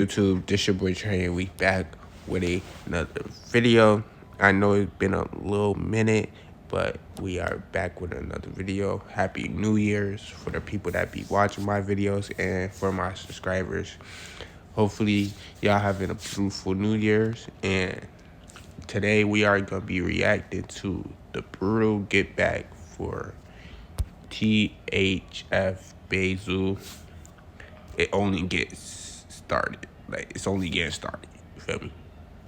YouTube, this your boy Trey, and we back with another video. I know it's been a little minute, but we are back with another video. Happy New Year's for the people that be watching my videos and for my subscribers. Hopefully y'all having a beautiful New Year's, and today we are gonna be reacting to the brutal get back for THF Bayzoo. It only gets started. Like, it's only getting started. You feel me?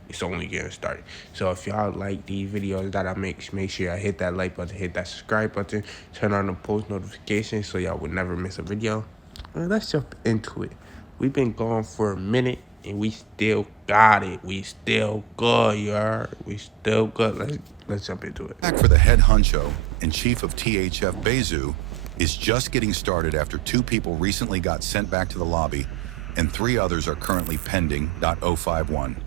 It's only getting started. So if y'all like these videos that I make sure y'all hit that like button, hit that subscribe button, turn on the post notifications so y'all would never miss a video. Well, let's jump into it. We've been going for a minute and we still got it. We still good, y'all. We still good. Let's jump into it. Back for the head honcho and chief of THF Bayzoo is just getting started after 2 people recently got sent back to the lobby and 3 others are currently pending. 051.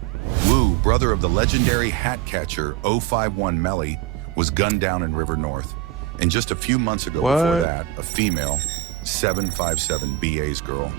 Wu, brother of the legendary hat catcher 051 Melly, was gunned down in River North. And just a few months ago before that, a female, 757 BA's girl,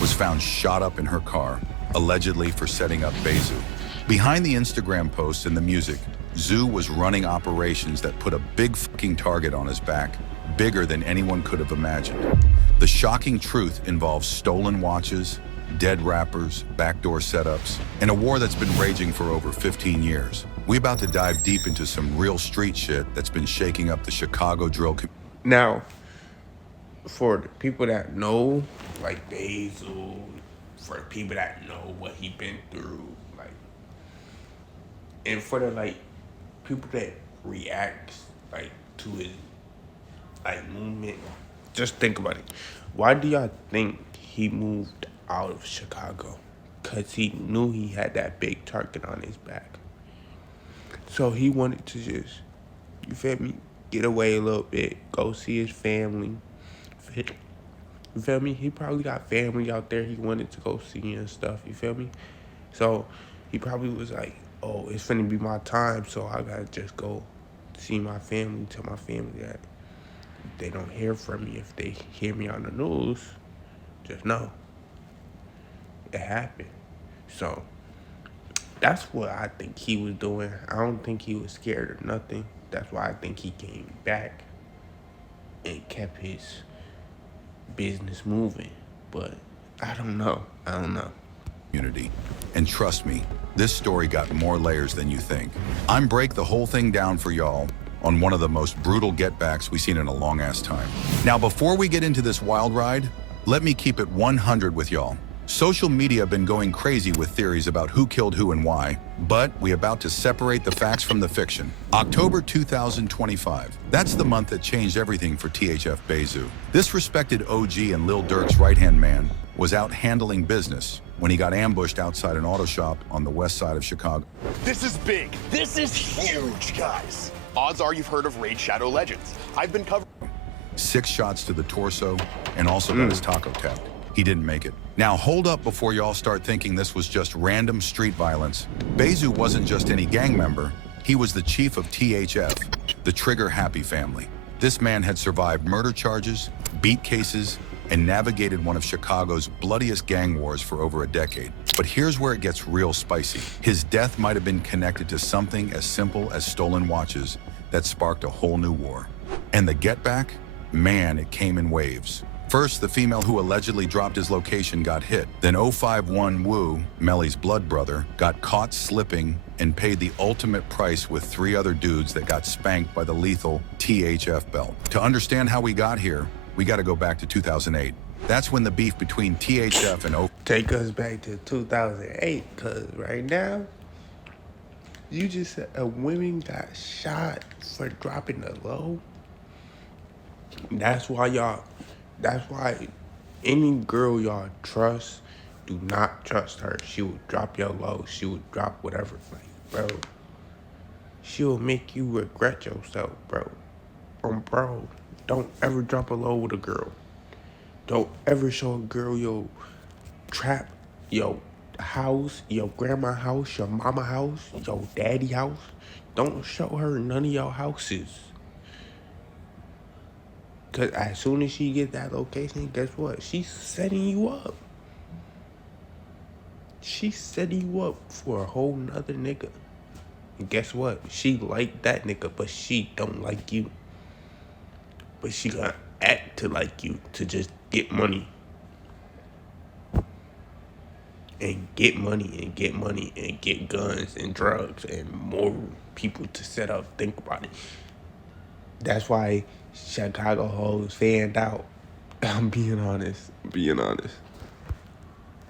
was found shot up in her car, allegedly for setting up Bayzoo. Behind the Instagram posts and the music, Zoo was running operations that put a big fucking target on his back, bigger than anyone could have imagined. The shocking truth involves stolen watches, dead rappers, backdoor setups, and a war that's been raging for over 15 years. We about to dive deep into some real street shit that's been shaking up the Chicago drill community. Now, for the people that know, like Bayzoo, for people that know what he been through, like, and for the people that react to his movement, just think about it. Why do y'all think he moved out of Chicago? Cause he knew he had that big target on his back. So he wanted to just, you feel me, get away a little bit, go see his family. You feel me? He probably got family out there he wanted to go see and stuff, you feel me? So he probably was like, oh, it's finna be my time, so I gotta just go see my family, tell my family that if they don't hear from me, if they hear me on the news, just know it happened. So that's what I think he was doing. I don't think he was scared or nothing. That's why I think he came back and kept his business moving. But I don't know. Community. And trust me, this story got more layers than you think. I'm break the whole thing down for y'all on one of the most brutal getbacks we've seen in a long ass time. Now, before we get into this wild ride, let me keep it 100 with y'all. Social media have been going crazy with theories about who killed who and why, but we about to separate the facts from the fiction. October 2025. That's the month that changed everything for THF Bayzoo. This respected OG and Lil Durk's right-hand man was out handling business when he got ambushed outside an auto shop on the west side of Chicago. This is big. This is huge, guys. Odds are you've heard of Raid Shadow Legends. I've been covering 6 shots to the torso and also got his taco tapped. He didn't make it. Now hold up before y'all start thinking this was just random street violence. Bayzoo wasn't just any gang member. He was the chief of THF, the Trigger Happy family. This man had survived murder charges, beat cases, and navigated one of Chicago's bloodiest gang wars for over a decade. But here's where it gets real spicy. His death might have been connected to something as simple as stolen watches that sparked a whole new war. And the get back? Man, it came in waves. First, the female who allegedly dropped his location got hit. Then 051 Wu, Melly's blood brother, got caught slipping and paid the ultimate price with 3 other dudes that got spanked by the lethal THF belt. To understand how we got here, we gotta go back to 2008. That's when the beef between THF and Take us back to 2008, cause right now, you just said a woman got shot for dropping the low. That's why any girl y'all trust, do not trust her. She will drop your low. She will drop whatever. Bro, she'll make you regret yourself, bro. Bro, don't ever drop a low with a girl. Don't ever show a girl your trap, your house, your grandma house, your mama house, your daddy house. Don't show her none of your houses. Because as soon as she get that location, guess what? She's setting you up. She set you up for a whole nother nigga. And guess what? She like that nigga, but she don't like you. But she gonna act to like you to just get money. And get money and get money and get guns and drugs and more people to set up. Think about it. That's why Chicago hoes fanned out. I'm being honest.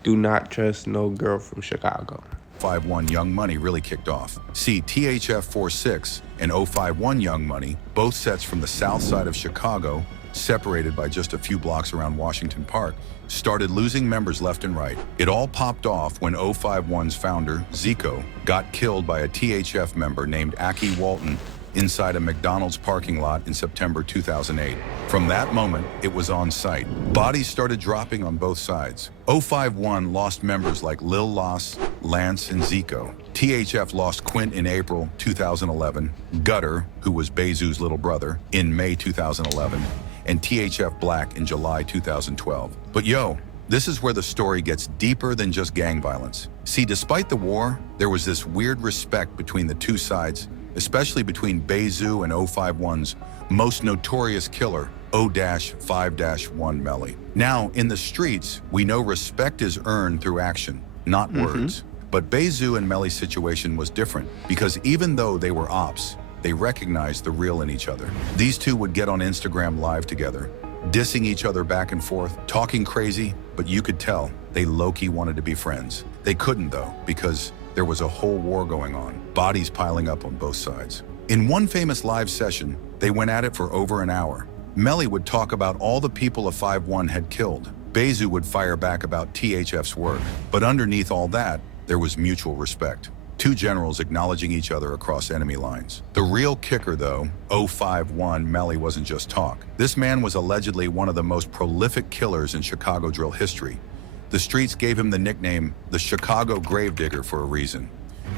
Do not trust no girl from Chicago. 051 Young Money really kicked off. See, THF 46 and 051 Young Money, both sets from the south side of Chicago, separated by just a few blocks around Washington Park, started losing members left and right. It all popped off when 051's founder, Zico, got killed by a THF member named Aki Walton inside a McDonald's parking lot in September 2008. From that moment, it was on site. Bodies started dropping on both sides. 051 lost members like Lil Las, Lance, and Zico. THF lost Quint in April 2011, Gutter, who was Bayzoo's little brother, in May 2011, and THF Black in July 2012. But yo, this is where the story gets deeper than just gang violence. See, despite the war, there was this weird respect between the two sides, especially between Bayzoo and 051's most notorious killer, O-5-1 Melly. Now, in the streets, we know respect is earned through action, not words. But Bayzoo and Melly's situation was different, because even though they were ops, they recognized the real in each other. These two would get on Instagram Live together, dissing each other back and forth, talking crazy, but you could tell they low-key wanted to be friends. They couldn't though, because there was a whole war going on, bodies piling up on both sides. In one famous live session, they went at it for over an hour. Melly would talk about all the people a 5-1 had killed. Bayzoo would fire back about THF's work. But underneath all that, there was mutual respect. Two generals acknowledging each other across enemy lines. The real kicker though, 051 Melly wasn't just talk. This man was allegedly one of the most prolific killers in Chicago drill history. The streets gave him the nickname, the Chicago Gravedigger, for a reason.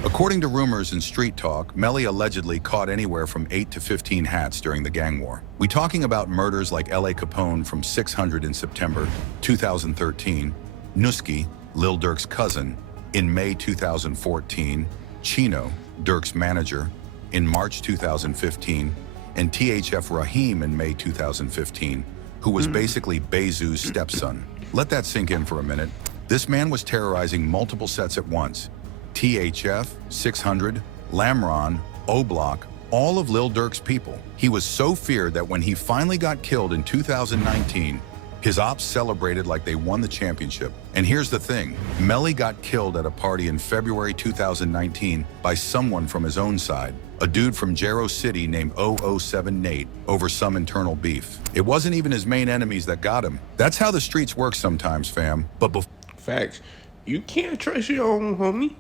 According to rumors and street talk, Melly allegedly caught anywhere from 8 to 15 hats during the gang war. We talking about murders like L.A. Capone from 600 in September 2013, Nusky, Lil Durk's cousin, in May 2014, Chino, Durk's manager, in March 2015, and THF Rahim in May 2015, who was basically Bayzoo's stepson. Let that sink in for a minute. This man was terrorizing multiple sets at once. THF, 600, Lamron, O-Block, all of Lil Durk's people. He was so feared that when he finally got killed in 2019, his ops celebrated like they won the championship. And here's the thing, Melly got killed at a party in February 2019 by someone from his own side, a dude from Jarrow City named 007 Nate, over some internal beef. It wasn't even his main enemies that got him. That's how the streets work sometimes, fam. But Facts. You can't trust your own homie.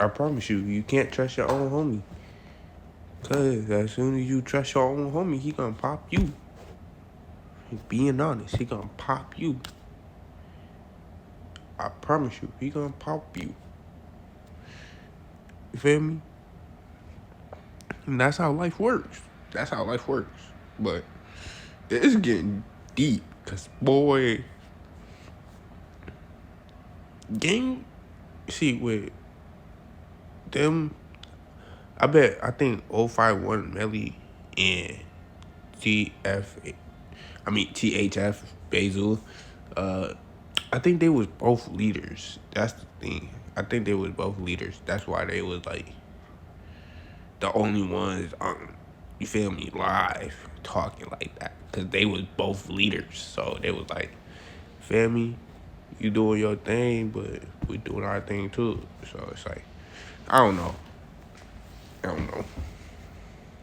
I promise you can't trust your own homie. Cause as soon as you trust your own homie, he gonna pop you. Being honest, he gonna pop you. I promise you, he gonna pop you. You feel me? And that's how life works. But it's getting deep, cause boy, gang, see with them, I think 051 Melly and THF Bayzoo, I think they was both leaders. That's the thing. I think they was both leaders. That's why they was like the only ones on, you feel me, live talking like that. Cause they was both leaders. So they was like, feel me, you doing your thing, but we doing our thing too. So it's like, I don't know.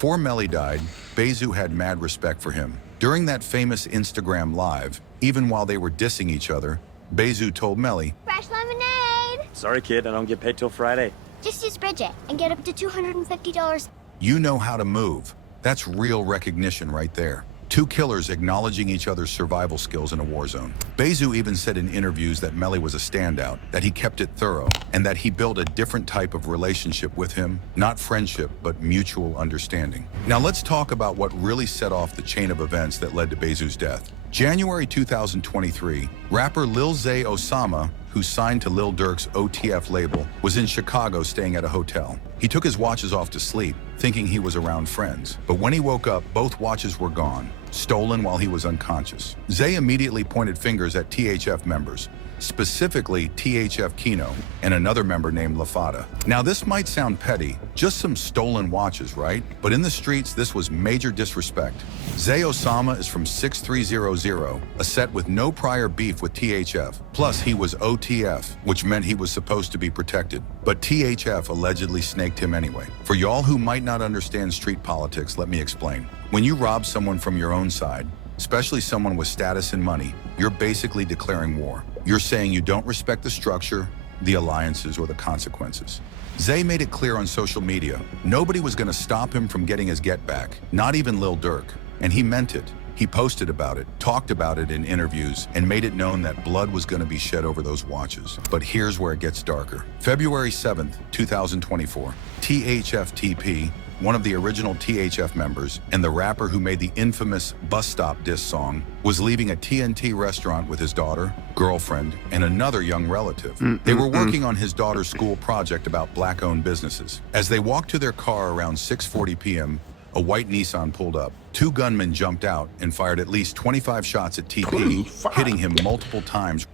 before Melly died, Bayzoo had mad respect for him. During that famous Instagram Live, even while they were dissing each other, Bayzoo told Melly, Fresh lemonade! Sorry, kid, I don't get paid till Friday. Just use Bridget and get up to $250. "You know how to move." That's real recognition right there. Two killers acknowledging each other's survival skills in a war zone. Bayzoo even said in interviews that Melly was a standout, that he kept it thorough, and that he built a different type of relationship with him, not friendship, but mutual understanding. Now let's talk about what really set off the chain of events that led to Bayzoo's death. January 2023, rapper Lil Zay Osama, who signed to Lil Durk's OTF label, was in Chicago staying at a hotel. He took his watches off to sleep, thinking he was around friends. But when he woke up, both watches were gone, stolen while he was unconscious. Zay immediately pointed fingers at THF members, specifically THF Kino and another member named Lafada. Now this might sound petty, just some stolen watches, right? But in the streets, this was major disrespect. Zay Osama is from 6300, a set with no prior beef with THF. Plus he was OTF, which meant he was supposed to be protected. But THF allegedly snaked him anyway. For y'all who might not understand street politics, let me explain. When you rob someone from your own side, especially someone with status and money, you're basically declaring war. You're saying you don't respect the structure, the alliances, or the consequences. Zay made it clear on social media, nobody was gonna stop him from getting his get back, not even Lil Durk. And he meant it. He posted about it, talked about it in interviews, and made it known that blood was gonna be shed over those watches. But here's where it gets darker. February 7th, 2024, THF-TP, one of the original THF members and the rapper who made the infamous Bus Stop diss song, was leaving a TNT restaurant with his daughter, girlfriend, and another young relative. They were working on his daughter's school project about black-owned businesses. As they walked to their car around 6:40 p.m., a white Nissan pulled up. Two gunmen jumped out and fired at least 25 shots at TP, 25. hitting him multiple times.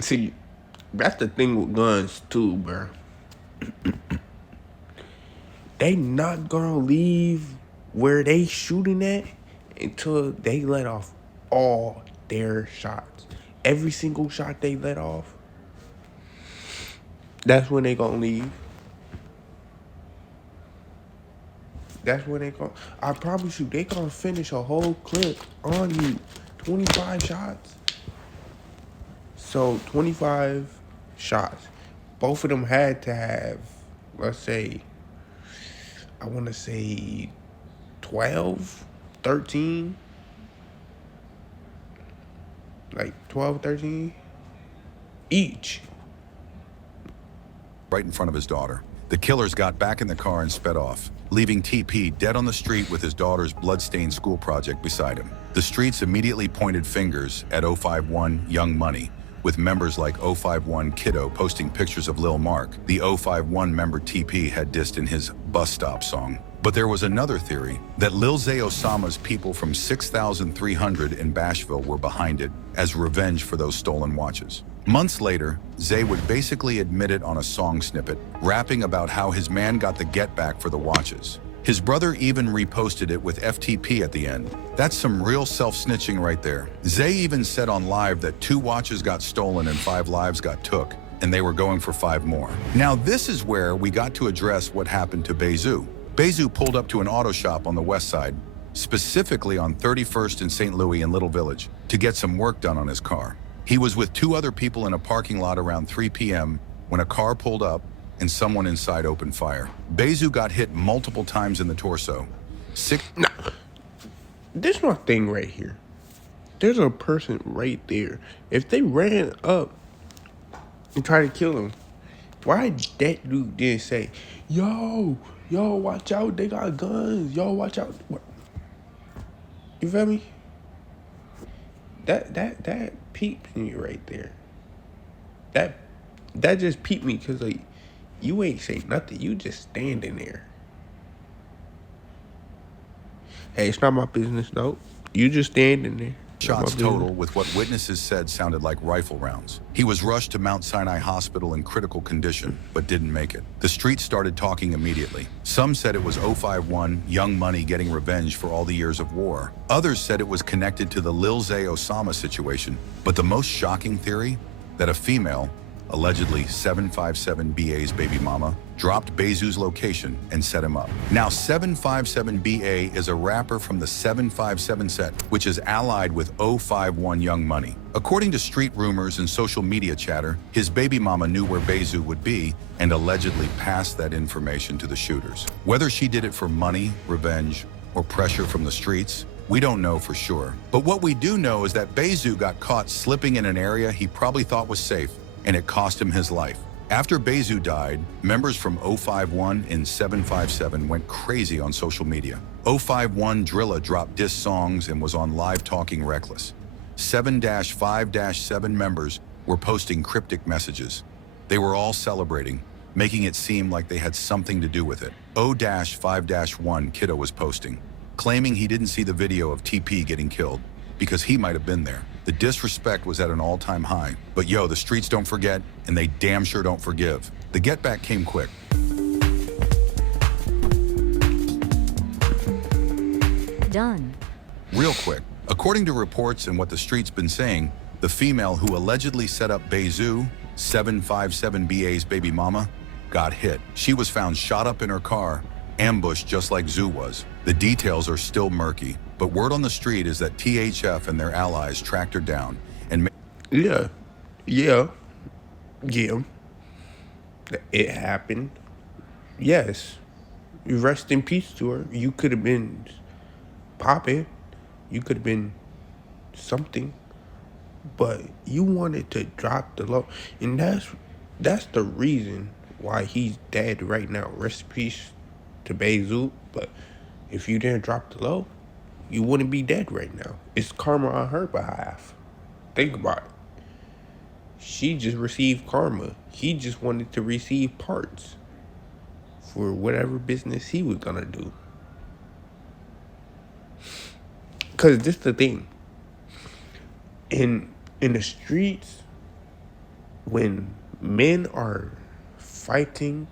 See, that's the thing with guns too, bro. They not gonna leave where they shooting at until they let off all their shots. Every single shot they let off, that's when they gonna leave. That's when they gonna, I promise you, they gonna finish a whole clip on you. 25 shots. So 25 shots. Both of them had to have, let's say, I want to say 12, 13. Like 12, 13 each. Right in front of his daughter. The killers got back in the car and sped off, leaving TP dead on the street with his daughter's blood-stained school project beside him. The streets immediately pointed fingers at 051 Young Money, with members like 051 Kiddo posting pictures of Lil Mark, the 051 member TP had dissed in his Bus Stop song. But there was another theory, that Lil Zay Osama's people from 6300 in Bashville were behind it, as revenge for those stolen watches. Months later, Zay would basically admit it on a song snippet, rapping about how his man got the get back for the watches. His brother even reposted it with FTP at the end. That's some real self-snitching right there. Zay even said on live that 2 watches got stolen and 5 lives got took, and they were going for 5 more. Now this is where we got to address what happened to Bayzoo. Bayzoo pulled up to an auto shop on the west side, specifically on 31st and St. Louis in Little Village, to get some work done on his car. He was with 2 other people in a parking lot around 3 p.m. when a car pulled up and someone inside opened fire. Bayzoo got hit multiple times in the torso. Now, this is my thing right here. There's a person right there. If they ran up and tried to kill him, why that dude didn't say, yo, watch out, they got guns. Yo, watch out. What? You feel me? That peeped me right there. That just peeped me because, like, you ain't say nothing. You just standing there. Hey, it's not my business, though. You just standing there. Shots total, with what witnesses said sounded like rifle rounds. He was rushed to Mount Sinai Hospital in critical condition, but didn't make it. The streets started talking immediately. Some said it was 051 Young Money getting revenge for all the years of war. Others said it was connected to the Lil Zay Osama situation. But the most shocking theory, that a female, allegedly 757BA's baby mama, dropped Bayzoo's location and set him up. Now, 757BA is a rapper from the 757 set, which is allied with 051 Young Money. According to street rumors and social media chatter, his baby mama knew where Bayzoo would be and allegedly passed that information to the shooters. Whether she did it for money, revenge, or pressure from the streets, we don't know for sure. But what we do know is that Bayzoo got caught slipping in an area he probably thought was safe, and it cost him his life. After Bayzoo died, members from 051 and 757 went crazy on social media. 051 Drilla dropped diss songs and was on live talking reckless. 7-5-7 members were posting cryptic messages. They were all celebrating, making it seem like they had something to do with it. 0-5-1 Kiddo was posting, claiming he didn't see the video of TP getting killed because he might have been there. The disrespect was at an all-time high. But yo, the streets don't forget, and they damn sure don't forgive. The get back came quick. Done. Real quick. According to reports and what the street's been saying, the female who allegedly set up Bayzoo, 757BA's baby mama, got hit. She was found shot up in her car, ambushed just like Zoo was. The details are still murky, but word on the street is that THF and their allies tracked her down and Yeah. It happened. Yes. Rest in peace to her. You could have been popping. You could have been something. But you wanted to drop the low. And that's the reason why he's dead right now. Rest in peace to Bayzoo. But if you didn't drop the low, you wouldn't be dead right now. It's karma on her behalf. Think about it. She just received karma. He just wanted to receive parts for whatever business he was gonna do. Cause this the thing. In the streets, when men are fighting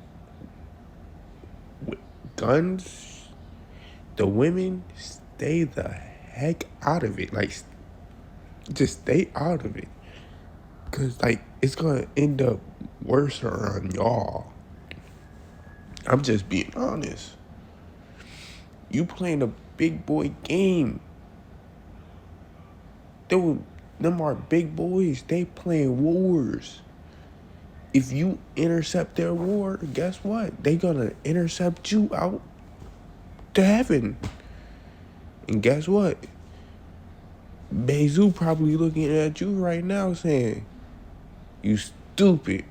with guns, the women stay the heck out of it. Like, just stay out of it. Cause like it's gonna end up worse on y'all. I'm just being honest. You playing a big boy game. Them are big boys. They playing wars. If you intercept their war, guess what? They gonna intercept you out to heaven. And guess what? Bayzoo probably looking at you right now saying, "You stupid."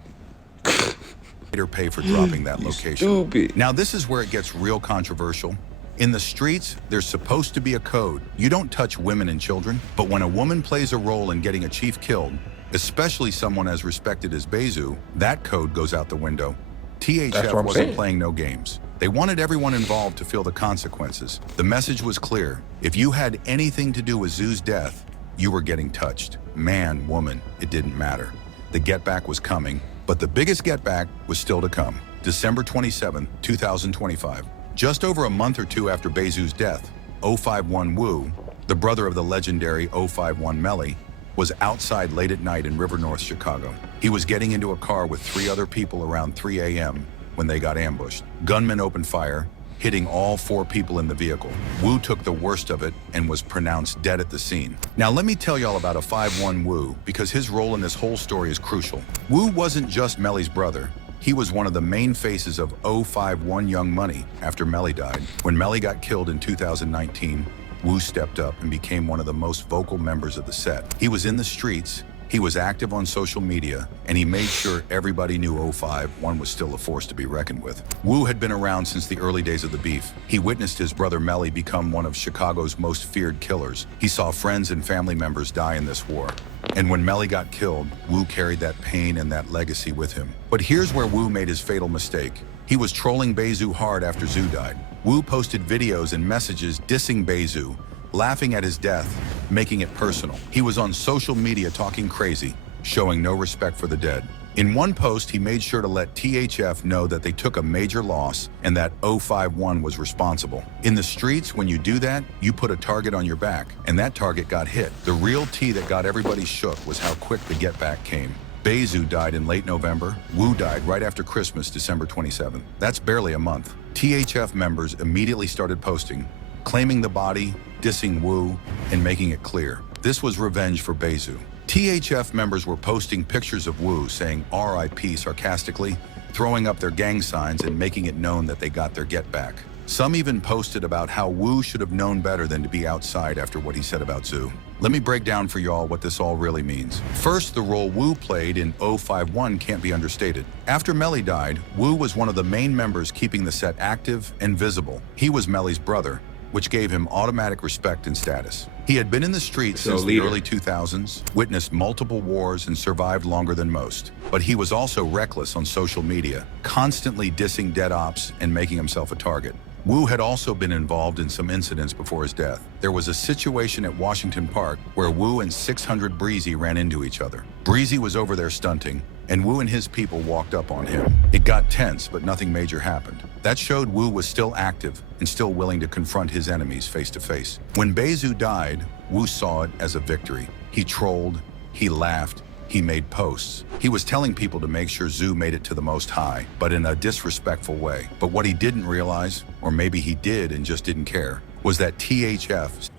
later pay for dropping that location. Stupid. Now this is where it gets real controversial. In the streets, there's supposed to be a code. You don't touch women and children, but when a woman plays a role in getting a chief killed, especially someone as respected as Bayzoo, that code goes out the window. THF wasn't playing no games. They wanted everyone involved to feel the consequences. The message was clear. If you had anything to do with Zoo's death, you were getting touched. Man, woman, it didn't matter. The get back was coming, but the biggest get back was still to come. December 27, 2025. Just over a month or two after Bayzoo's death, 051 Wu, the brother of the legendary 051 Melly, was outside late at night in River North, Chicago. He was getting into a car with 3 other people around 3 a.m. when they got ambushed. Gunmen opened fire, hitting all 4 people in the vehicle. Wu took the worst of it and was pronounced dead at the scene. Now let me tell y'all about 051 Wu, because his role in this whole story is crucial. Wu wasn't just Melly's brother. He was one of the main faces of 051 Young Money after Melly died. When Melly got killed in 2019, Wu stepped up and became one of the most vocal members of the set. He was in the streets, he was active on social media, and he made sure everybody knew 051 was still a force to be reckoned with. Wu had been around since the early days of the beef. He witnessed his brother Melly become one of Chicago's most feared killers. He saw friends and family members die in this war. And when Melly got killed, Wu carried that pain and that legacy with him. But here's where Wu made his fatal mistake. He was trolling Bayzoo hard after Zoo died. Wu posted videos and messages dissing Bayzoo, laughing at his death, making it personal. He was on social media talking crazy, showing no respect for the dead. In one post, he made sure to let THF know that they took a major loss and that 051 was responsible. In the streets, when you do that, you put a target on your back, and that target got hit. The real tea that got everybody shook was how quick the get back came. Bayzoo died in late November. Wu died right after Christmas, December 27th. That's barely a month. THF members immediately started posting, claiming the body, dissing Wu, and making it clear. This was revenge for Bayzoo. THF members were posting pictures of Wu saying RIP sarcastically, throwing up their gang signs and making it known that they got their get back. Some even posted about how Wu should have known better than to be outside after what he said about Zhu. Let me break down for y'all what this all really means. First, the role Wu played in 051 can't be understated. After Melly died, Wu was one of the main members keeping the set active and visible. He was Melly's brother, which gave him automatic respect and status. He had been in the streets since the early 2000s, witnessed multiple wars, and survived longer than most. But he was also reckless on social media, constantly dissing dead ops and making himself a target. Wu had also been involved in some incidents before his death. There was a situation at Washington Park where Wu and 600 Breezy ran into each other. Breezy was over there stunting, and Wu and his people walked up on him. It got tense, but nothing major happened. That showed Wu was still active and still willing to confront his enemies face to face. When Bayzoo died, Wu saw it as a victory. He trolled, he laughed, he made posts. He was telling people to make sure Zhu made it to the Most High, but in a disrespectful way. But what he didn't realize, or maybe he did and just didn't care, was that THF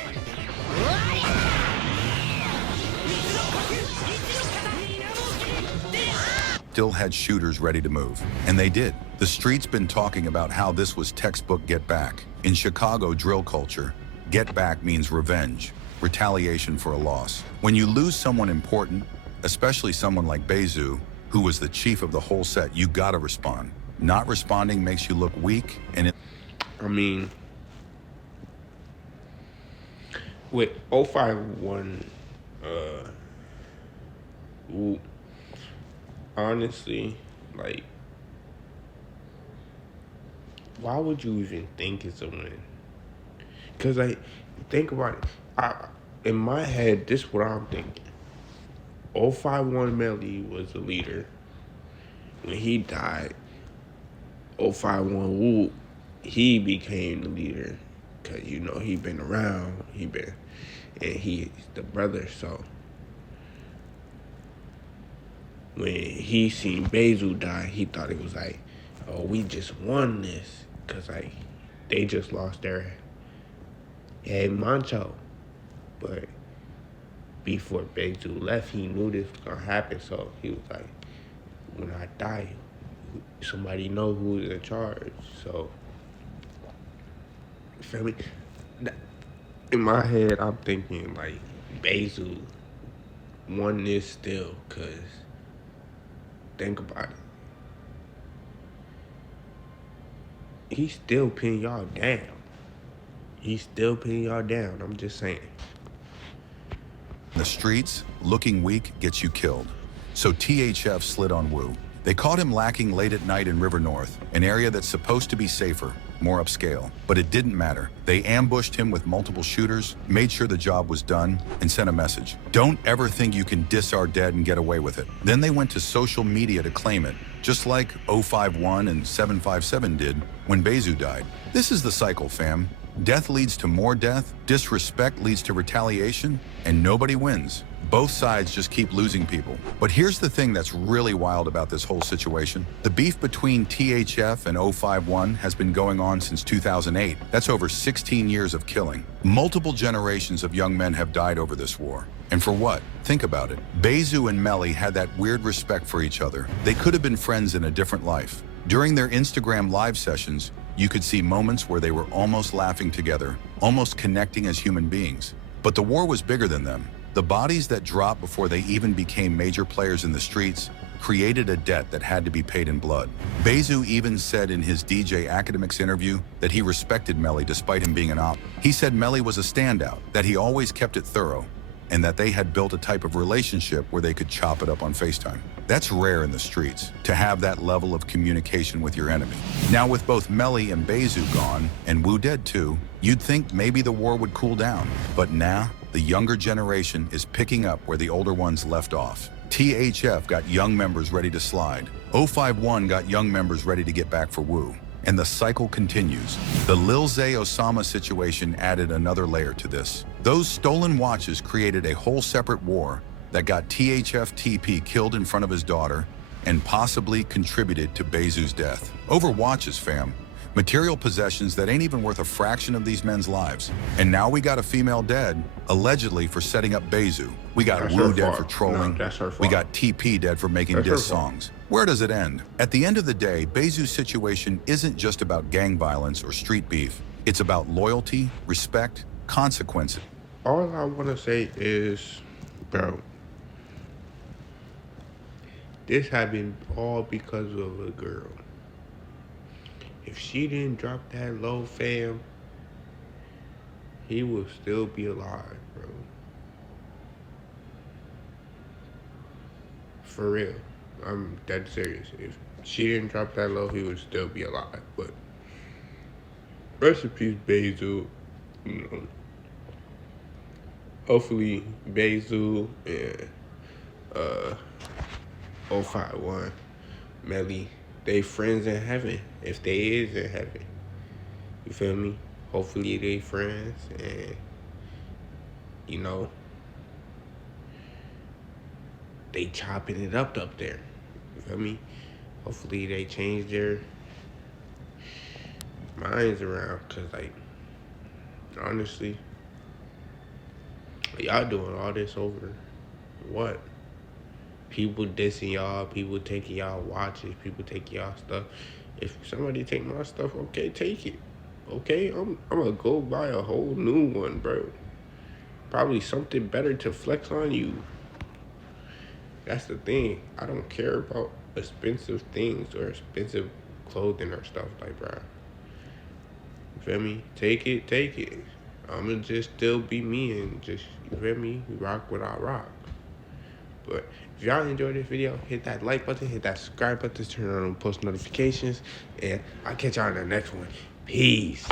still had shooters ready to move. And they did. The street's been talking about how this was textbook get back. In Chicago drill culture, get back means revenge, retaliation for a loss. When you lose someone important, especially someone like Bayzoo, who was the chief of the whole set, you gotta respond. Not responding makes you look weak, and I mean, with 051, honestly, like, why would you even think it's a win? Because, like, think about it. In my head, this is what I'm thinking. 051 Melly was the leader. When he died, 051 Wu, he became the leader. Because, you know, he been around, and he's the brother, so. When he seen Bayzoo die, he thought it was like, oh, we just won this. Because, like, they just lost their head Mancho. But before Bayzoo left, he knew this was going to happen. So he was like, when I die, somebody know who's in charge. So, you feel me? In my head, I'm thinking, like, Bayzoo won this still. Because, think about it. He's still pinning y'all down. I'm just saying. the streets, looking weak gets you killed. So THF slid on Wu. They caught him lacking late at night in River North, an area that's supposed to be safer, more upscale. But it didn't matter. They ambushed him with multiple shooters, made sure the job was done, and sent a message. Don't ever think you can diss our dead and get away with it. Then they went to social media to claim it, just like 051 and 757 did when Bayzoo died. This is the cycle, fam. Death leads to more death, disrespect leads to retaliation, and nobody wins. Both sides just keep losing people. But here's the thing that's really wild about this whole situation. The beef between THF and 051 has been going on since 2008. That's over 16 years of killing. Multiple generations of young men have died over this war. And for what? Think about it. Bayzoo and Melly had that weird respect for each other. They could have been friends in a different life. During their Instagram live sessions, you could see moments where they were almost laughing together, almost connecting as human beings. But the war was bigger than them. The bodies that dropped before they even became major players in the streets created a debt that had to be paid in blood. Bayzoo even said in his DJ Academics interview that he respected Melly despite him being an op. He said Melly was a standout, that he always kept it thorough, and that they had built a type of relationship where they could chop it up on FaceTime. That's rare in the streets, to have that level of communication with your enemy. Now with both Melly and Bayzoo gone, and Wu dead too, you'd think maybe the war would cool down. But nah, the younger generation is picking up where the older ones left off. THF got young members ready to slide. 051 got young members ready to get back for Wu. And the cycle continues. The Lil Zay Osama situation added another layer to this. Those stolen watches created a whole separate war that got THF TP killed in front of his daughter and possibly contributed to Bayzoo's death. Over watches, fam. Material possessions that ain't even worth a fraction of these men's lives. And now we got a female dead, allegedly for setting up Bayzoo. We got That's Wu her dead fault. for trolling. No, that's her fault. We got TP dead for making That's her diss fault. songs. Where does it end? At the end of the day, Bayzoo's situation isn't just about gang violence or street beef. It's about loyalty, respect, consequences. All I want to say is, bro, this happened all because of a girl. If she didn't drop that low, fam, he would still be alive, bro. For real. I'm dead serious. If she didn't drop that low, he would still be alive. But rest in peace, Bayzoo. You know, hopefully Bayzoo and 051 Melly, they friends in heaven. If they is in heaven. You feel me? Hopefully they friends and you know they chopping it up there. You feel me? Hopefully they change their minds around, cause like honestly, y'all doing all this over what? People dissing y'all, people taking y'all watches, people taking y'all stuff. If somebody take my stuff, okay, take it. Okay, I'm gonna go buy a whole new one, bro. Probably something better to flex on you. That's the thing. I don't care about expensive things or expensive clothing or stuff like that. You feel me? Take it. I'ma just still be me and just, you feel me? Rock what I rock. But if y'all enjoyed this video, hit that like button, hit that subscribe button, turn on post notifications, and I'll catch y'all in the next one. Peace.